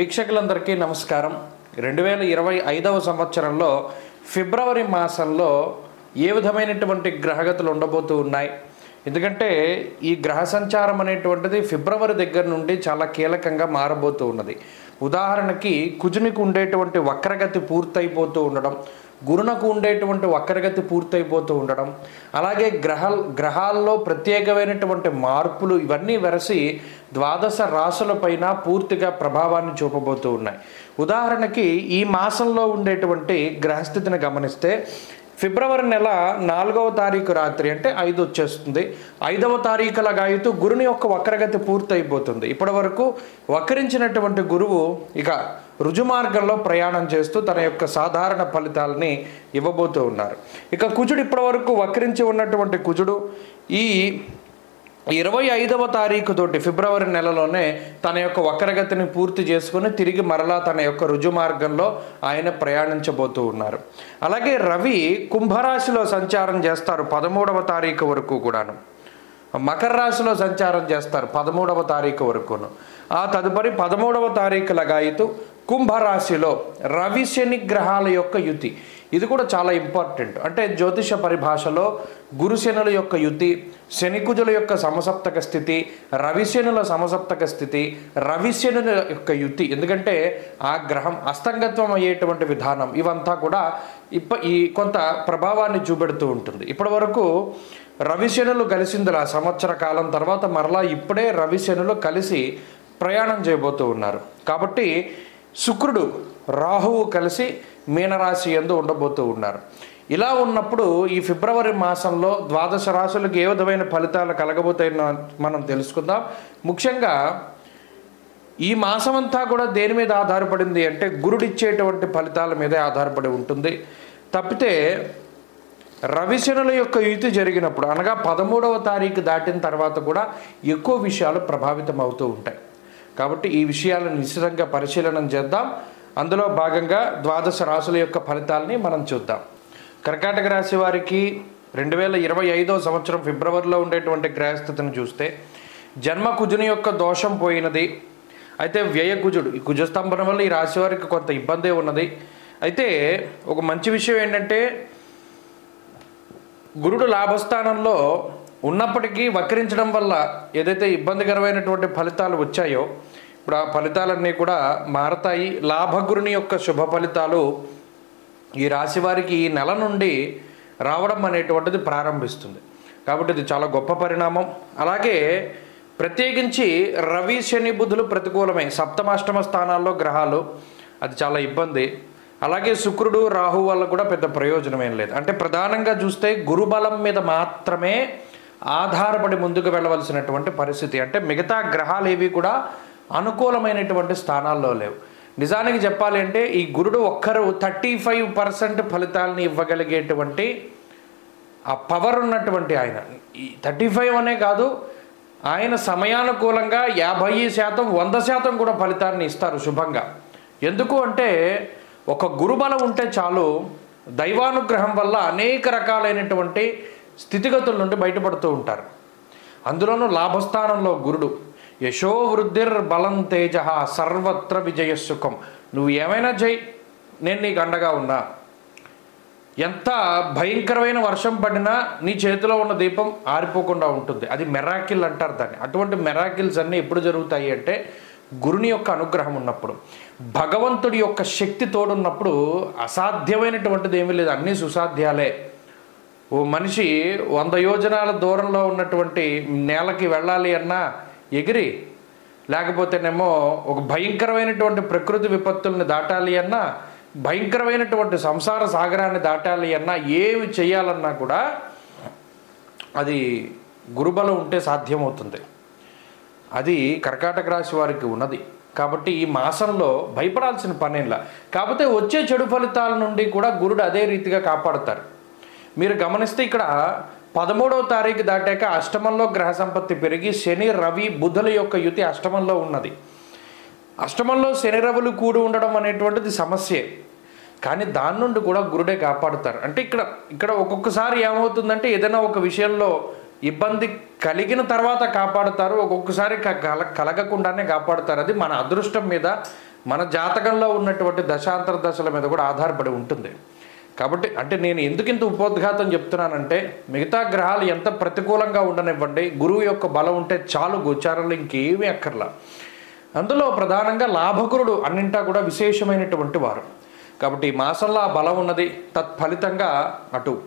వీక్షకులందరికీ నమస్కారం. 2025వ సంవత్సరంలో ఫిబ్రవరి మాసంలో ఏ విధమైనటువంటి గ్రహగతులు ఉండబోతూ ఉన్నాయి? ఎందుకంటే ఈ గ్రహ సంచారం అనేటువంటిది ఫిబ్రవరి దగ్గర నుండి చాలా కీలకంగా మారబోతూ ఉన్నది. ఉదాహరణకి కుజునికి ఉండేటువంటి వక్రగతి పూర్తయిపోతూ ఉండడం, గురునకు ఉండేటువంటి వక్రగతి పూర్తయిపోతూ ఉండడం, అలాగే గ్రహాల్లో ప్రత్యేకమైనటువంటి మార్పులు ఇవన్నీ వెరసి ద్వాదశ రాశులపైన పూర్తిగా ప్రభావాన్ని చూపబోతూ ఉన్నాయి. ఉదాహరణకి ఈ మాసంలో ఉండేటువంటి గ్రహస్థితిని గమనిస్తే ఫిబ్రవరి నెల 4వ తారీఖు రాత్రి అంటే 5 వచ్చేస్తుంది. 5వ తారీఖుల గాయతూ గురుని యొక్క వక్రగతి పూర్తయిపోతుంది. ఇప్పటి వరకు వక్రించినటువంటి గురువు ఇక రుజుమార్గంలో ప్రయాణం చేస్తూ తన యొక్క సాధారణ ఫలితాలని ఇవ్వబోతూ ఉన్నారు. ఇక కుజుడు ఇప్పటి వరకు వక్రించి ఉన్నటువంటి కుజుడు ఈ 25వ తారీఖు తోటి ఫిబ్రవరి నెలలోనే తన యొక్క వక్రగతిని పూర్తి చేసుకుని తిరిగి మరలా తన యొక్క రుజుమార్గంలో ఆయన ప్రయాణించబోతూ ఉన్నారు. అలాగే రవి కుంభరాశిలో సంచారం చేస్తారు 13వ తారీఖు వరకు కూడాను. మకర రాశిలో సంచారం చేస్తారు 13వ తారీఖు వరకును. ఆ తదుపరి 13వ తారీఖు లగాయితూ కుంభరాశిలో రవి శని గ్రహాల యొక్క యుతి. ఇది కూడా చాలా ఇంపార్టెంట్. అంటే జ్యోతిష పరిభాషలో గురుశనుల యొక్క యుతి, శనికుజుల యొక్క సమసప్తక స్థితి, రవిశనుల సమసప్తక స్థితి, రవిశనుల యొక్క యుతి. ఎందుకంటే ఆ గ్రహం అస్తంగత్వం అయ్యేటువంటి విధానం ఇవంతా కూడా ఈ కొంత ప్రభావాన్ని చూపెడుతూ ఉంటుంది. ఇప్పటి వరకు రవిశనులు కలిసిందిలా సంవత్సర కాలం తర్వాత మరలా ఇప్పుడే రవిశనులు కలిసి ప్రయాణం చేయబోతూ ఉన్నారు. కాబట్టి శుక్రుడు రాహువు కలిసి మీనరాశి యందు ఉండబోతూ ఉన్నారు. ఇలా ఉన్నప్పుడు ఈ ఫిబ్రవరి మాసంలో ద్వాదశ రాశులకు ఏ విధమైన ఫలితాలు కలగబోతాయో మనం తెలుసుకుందాం. ముఖ్యంగా ఈ మాసం అంతా కూడా దేని మీద ఆధారపడింది అంటే గురుడిచ్చేటువంటి ఫలితాల మీదే ఆధారపడి ఉంటుంది. తప్పితే రవిశనుల యొక్క యుతి జరిగినప్పుడు అనగా 13వ తారీఖు దాటిన తర్వాత కూడా ఎక్కువ విషయాలు ప్రభావితం అవుతూ ఉంటాయి. కాబట్టి ఈ విషయాలను నిశ్చితంగా పరిశీలన చేద్దాం. అందులో భాగంగా ద్వాదశ రాశుల యొక్క ఫలితాలని మనం చూద్దాం. కర్కాటక రాశి వారికి 2025వ సంవత్సరం ఫిబ్రవరిలో ఉండేటువంటి గ్రహస్థితిని చూస్తే జన్మ కుజుని యొక్క దోషం పోయినది. అయితే వ్యయ కుజుడు ఈ కుజస్తంభనం వల్ల ఈ రాశి వారికి కొంత ఇబ్బందే ఉన్నది. అయితే ఒక మంచి విషయం ఏంటంటే గురుడు లాభస్థానంలో ఉన్నప్పటికీ వక్రించడం వల్ల ఏదైతే ఇబ్బందికరమైనటువంటి ఫలితాలు వచ్చాయో ఇప్పుడు ఆ ఫలితాలన్నీ కూడా మారతాయి. లాభగురుని యొక్క శుభ ఫలితాలు ఈ రాశి వారికి ఈ నెల నుండి రావడం అనేటువంటిది ప్రారంభిస్తుంది. కాబట్టి ఇది చాలా గొప్ప పరిణామం. అలాగే ప్రత్యేకించి రవి శని బుధులు ప్రతికూలమే, సప్తమాష్టమ స్థానాల్లో గ్రహాలు, అది చాలా ఇబ్బంది. అలాగే శుక్రుడు రాహు వల్ల కూడా పెద్ద ప్రయోజనం ఏం లేదు. అంటే ప్రధానంగా చూస్తే గురుబలం మీద మాత్రమే ఆధారపడి ముందుకు వెళ్ళవలసినటువంటి పరిస్థితి. అంటే మిగతా గ్రహాలు ఏవి కూడా అనుకూలమైనటువంటి స్థానాల్లో లేవు. నిజానికి చెప్పాలి అంటే ఈ గురుడు ఒక్కరు 35% ఫలితాలని ఇవ్వగలిగేటువంటి ఆ పవర్ ఉన్నటువంటి ఆయన. ఈ 35 అనే కాదు, ఆయన సమయానుకూలంగా 50%, 100% కూడా ఫలితాన్ని ఇస్తారు శుభంగా. ఎందుకు అంటే ఒక గురుబలం ఉంటే చాలు, దైవానుగ్రహం వల్ల అనేక రకాలైనటువంటి స్థితిగతుల నుండి బయటపడుతూ ఉంటారు. అందులోనూ లాభస్థానంలో గురుడు యశో వృద్ధిర్ బలం తేజ సర్వత్ర విజయ సుఖం. నువ్వు ఏమైనా చేయి, నేను నీకు అండగా ఉన్నా. ఎంత భయంకరమైన వర్షం పడినా నీ చేతిలో ఉన్న దీపం ఆరిపోకుండా ఉంటుంది. అది మెరాకిల్ అంటారు దాన్ని. అటువంటి మెరాకిల్స్ అన్నీ ఎప్పుడు జరుగుతాయి అంటే గురుని యొక్క అనుగ్రహం ఉన్నప్పుడు, భగవంతుడి యొక్క శక్తి తోడున్నప్పుడు అసాధ్యమైనటువంటిది ఏమీ లేదు, అన్నీ సుసాధ్యాలే. ఓ మనిషి 100 యోజనాల దూరంలో ఉన్నటువంటి నేలకి వెళ్ళాలి అన్నా ఎగిరి, లేకపోతేనేమో ఒక భయంకరమైనటువంటి ప్రకృతి విపత్తుల్ని దాటాలి అన్నా, భయంకరమైనటువంటి సంసార సాగరాన్ని దాటాలి అన్నా, ఏమి చేయాలన్నా కూడా అది గురుబలం ఉంటే సాధ్యమవుతుంది. అది కర్కాటక రాశి వారికి ఉన్నది. కాబట్టి ఈ మాసంలో భయపడాల్సిన పనేలా. కాకపోతే వచ్చే చెడు ఫలితాల నుండి కూడా గురుడు అదే రీతిగా కాపాడుతారు. మీరు గమనిస్తే ఇక్కడ 13వ తారీఖు దాటాక అష్టమంలో గ్రహ సంపత్తి పెరిగి శని రవి బుధుల యొక్క యుతి అష్టమంలో ఉన్నది. అష్టమంలో శని రవులు కూడి ఉండడం అనేటువంటిది సమస్యే. కానీ దాని నుండి కూడా గురుడే కాపాడుతారు. అంటే ఇక్కడ ఒక్కొక్కసారి ఏమవుతుందంటే ఏదైనా ఒక విషయంలో ఇబ్బంది కలిగిన తర్వాత కాపాడుతారు, ఒక్కొక్కసారి కలగకుండానే కాపాడుతారు. అది మన అదృష్టం మీద మన జాతకంలో ఉన్నటువంటి దశాంతర దశల మీద కూడా ఆధారపడి ఉంటుంది. కాబట్టి అంటే నేను ఎందుకు ఇంత ఉపోద్ఘాతం చెప్తున్నానంటే, మిగతా గ్రహాలు ఎంత ప్రతికూలంగా ఉండనివ్వండి, గురువు యొక్క బలం ఉంటే చాలు గోచారంలో, ఇంకేమీ అక్కర్లా. అందులో ప్రధానంగా లాభకురుడు అన్నింటా కూడా విశేషమైనటువంటి వారు. కాబట్టి ఈ మాసంలో ఆ బలం ఉన్నది. తత్ఫలితంగా అటు